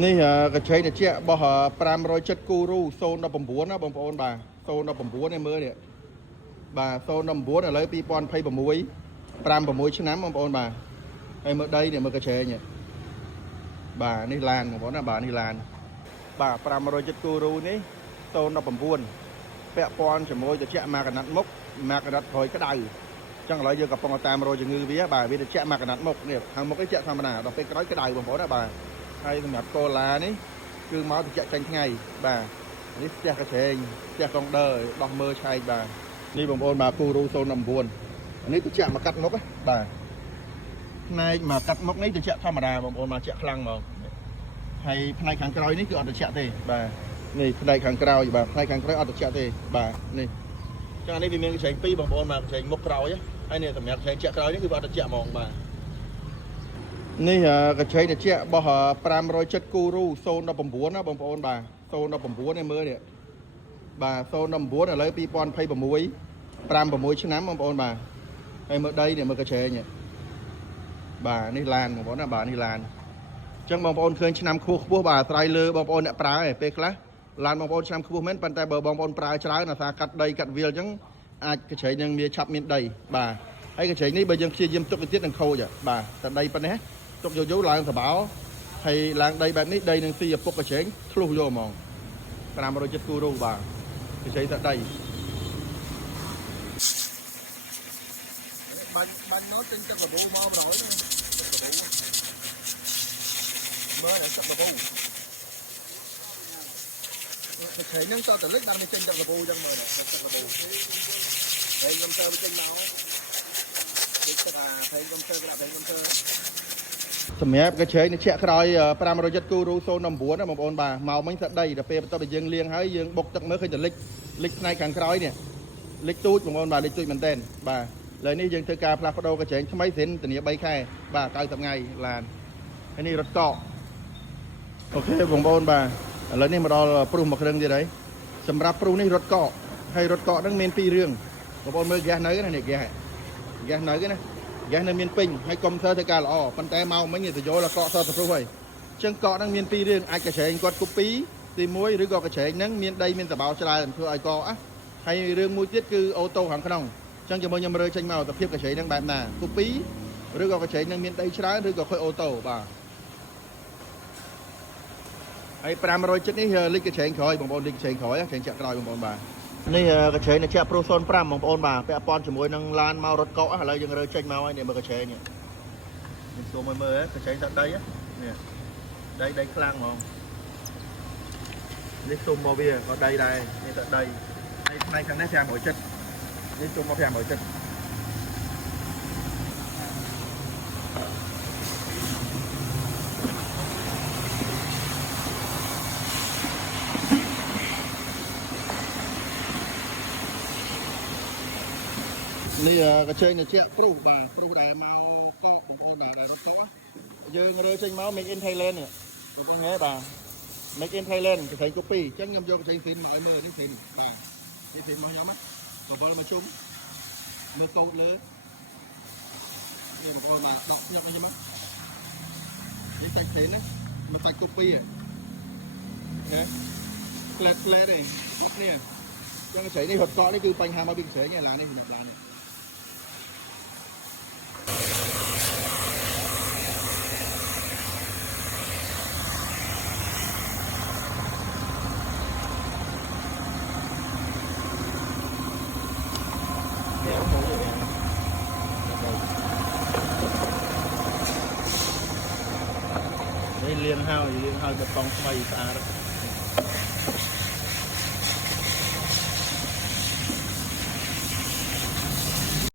នេះកញ្ឆេងត្រជាក់របស់570គូរូ019ណាបងប្អូនបាទ019នេះមើលនេះបាទ019ឥឡូវ2026 5-6ឆ្នាំបងប្អូនបាទហើយមើលដីនេះមើលកញ្ឆេងបាទនេះឡានបងប្អូនណាបាទនេះឡានបាទ570គូរូនេះ019ពាក់ព័ន្ធជាមួយត្រជាក់មកកណាត់មុខមកកណាត់ក្រោយក្តៅចឹងឥឡូវយើងកំពុងតាមរយជំងឺវាបាទវាត្រជាក់មកកណាត់មុខនេះខាងមុខនេះត្រជាក់ធម្មតាដល់ពេលក្រោយក្តៅបងប្អូនណាបាទហើយសម្រាប់កូឡានេះគឺមកត្រជាក់ចាញ់ថ្ងៃបាទនេះផ្ទះកញ្ឆេងផ្ទះកុងដឺដោះមើលឆែកបាទនេះបងប្អូនបាទគូរូ019នេះត្រជាក់មកកាត់មុខបាទផ្នែកមកកាត់មុខនេះត្រជាក់ធម្មតាបងប្អូនមកត្រជាក់ខ្លាំងហ្មងហើយផ្នែកខាងក្រោយនេះគឺអត់ត្រជាក់ទេបាទនេះផ្នែកខាងក្រោយបាទផ្នែកខាងក្រោយអត់ត្រជាក់ទេបាទនេះចឹងនេះវាមានកញ្ឆេង2បងប្អូនមកកញ្ឆេងមុខក្រោយហើយនេះសម្រាប់កញ្ឆេងត្រជាក់ក្រោយនេះគឺអត់ត្រជាក់ហ្មងបាទនេះកញ្ឆេងត្រជាក់របស់570គូរូ019ណាបងប្អូនបាទ019នេះមើលនេះបាទ019ឥឡូវ2026 5-6ឆ្នាំបងប្អូនបាទហើយមើលដីនេះមើលកញ្ឆេងបាទនេះឡានបងប្អូនណាបាទនេះឡានអញ្ចឹងបងប្អូនឃើញឆ្នាំខ្ពស់បាទអាស្រ័យលើបងប្អូនអ្នកប្រើឯពេលខ្លះឡានបងប្អូនឆ្នាំខ្ពស់មែនប៉ុន្តែបើបងប្អូនប្រើច្រើនអាសាកាត់ដីកាត់វាលអញ្ចឹងអាចកញ្ឆេងនឹងវាឆាប់មានដីបាទហើយកញ្ឆេងនេះបើយើងព្យាយាមទុកទៅទៀតនឹងខូចបាទតែដីប៉ុណ្ណេះទុកយូរឡើងសបោហើយឡើងដីបែបនេះដីនឹងស៊ីឪពុកកញ្ឆេងធ្លុះយកហ្មង570គូរូបាទកញ្ឆេងតែដីបាញ់ណោទិញទឹកកាបូមក100មើលទឹកកាបូកញ្ឆេងហ្នឹងតតលិចដល់នេះចេញទឹកកាបូអញ្ចឹងមើលទឹកកាបូហើយខ្ញុំទៅចេញមកទឹកអាភែងខ្ញុំទៅដាក់ភែងខ្ញុំទៅសម្រាប់កញ្ឆេងត្រជាក់ក្រោយ570គូរូ019ណាបងប្អូនបាទមកមិញស្ដីដល់ពេលបន្ទាប់ពីយើងលាងហើយយើងបុកទឹកមើលឃើញតែលិចផ្នែកខាងក្រោយនេះលិចទូចបងប្អូនបាទលិចទូចមែនទែនបាទឥឡូវនេះយើងធ្វើការផ្លាស់ប្ដូរកញ្ឆេងថ្មីសិនធានា3ខែបាទ90ថ្ងៃឡានហើយនេះរត់កកអូខេបងប្អូនបាទឥឡូវនេះមកដល់ព្រុសមួយគ្រឿងទៀតហើយសម្រាប់ព្រុសនេះរត់កកហើយរត់កកហ្នឹងមាន2រឿងបងប្អូនមើលហ្គាសនៅណានេះហ្គាសនៅណាហ្គាសនៅមានពេញហើយកុំព្យូទ័រធ្វើការល្អប៉ុន្តែមកមិញទៅយកលកកសតព្រុសហើយអញ្ចឹងកកហ្នឹងមាន2រឿងអាចកញ្ឆេងគាត់គូពីទី1ឬក៏កញ្ឆេងហ្នឹងមានដីមានសបោច្រើនធ្វើឲ្យកកហើយរឿងមួយទៀតគឺអូតូខាងក្នុងអញ្ចឹងជាមួយខ្ញុំរើចេញមកទៅភាពកញ្ឆេងហ្នឹងបែបណាគូពីឬក៏កញ្ឆេងហ្នឹងមានដីច្រើនឬក៏ខុសអូតូបាទហើយ570នេះលិចកញ្ឆេងក្រោយបងប្អូនលិចកញ្ឆេងក្រោយកញ្ឆេងចាក់ក្រោយបងប្អូនបាទនេះកញ្ឆេងត្រជាក់ព្រុស05បងប្អូនបាទពាក់ព័ន្ធជាមួយនឹងឡានមករត់កកឥឡូវយើងរើចេញមកហើយនេះមើលកញ្ឆេងនេះសូមមើលកញ្ឆេងសាក់ដីនេះដីខ្លាំងហ្មងនេះស៊ុំមកវាក៏ដីដែរនេះសាក់ដីហើយផ្នែកខាងនេះ570នេះស៊ុំមក570នេះកញ្ឆេងត្រជាក់ព្រុសបាទព្រុសដែលមកកកបងប្អូនបាទដែលរត់កកយើងរើចេញមក make in Thailand នេះបងប្អូនហេបាទ make in Thailand កញ្ឆេង copy អញ្ចឹងខ្ញុំយកកញ្ឆេងហ្វីនមកឲ្យមើលនេះហ្វីនបាទនេះហ្វីនមកខ្ញុំណាកវលមកជុំមើលកោតលើនេះបងប្អូនបាទដកខ្ញុំនេះមកនេះសាច់ហ្វីនណាមកសាច់ copy ហេក្លែតទេគាត់នេះចឹងកញ្ឆេងនេះរត់កកនេះគឺបញ្ហាមកពីកញ្ឆេងឯឡាននេះសម្រាប់ឡាននេះនេះលាងហើយបេតុងថ្មីស្អាត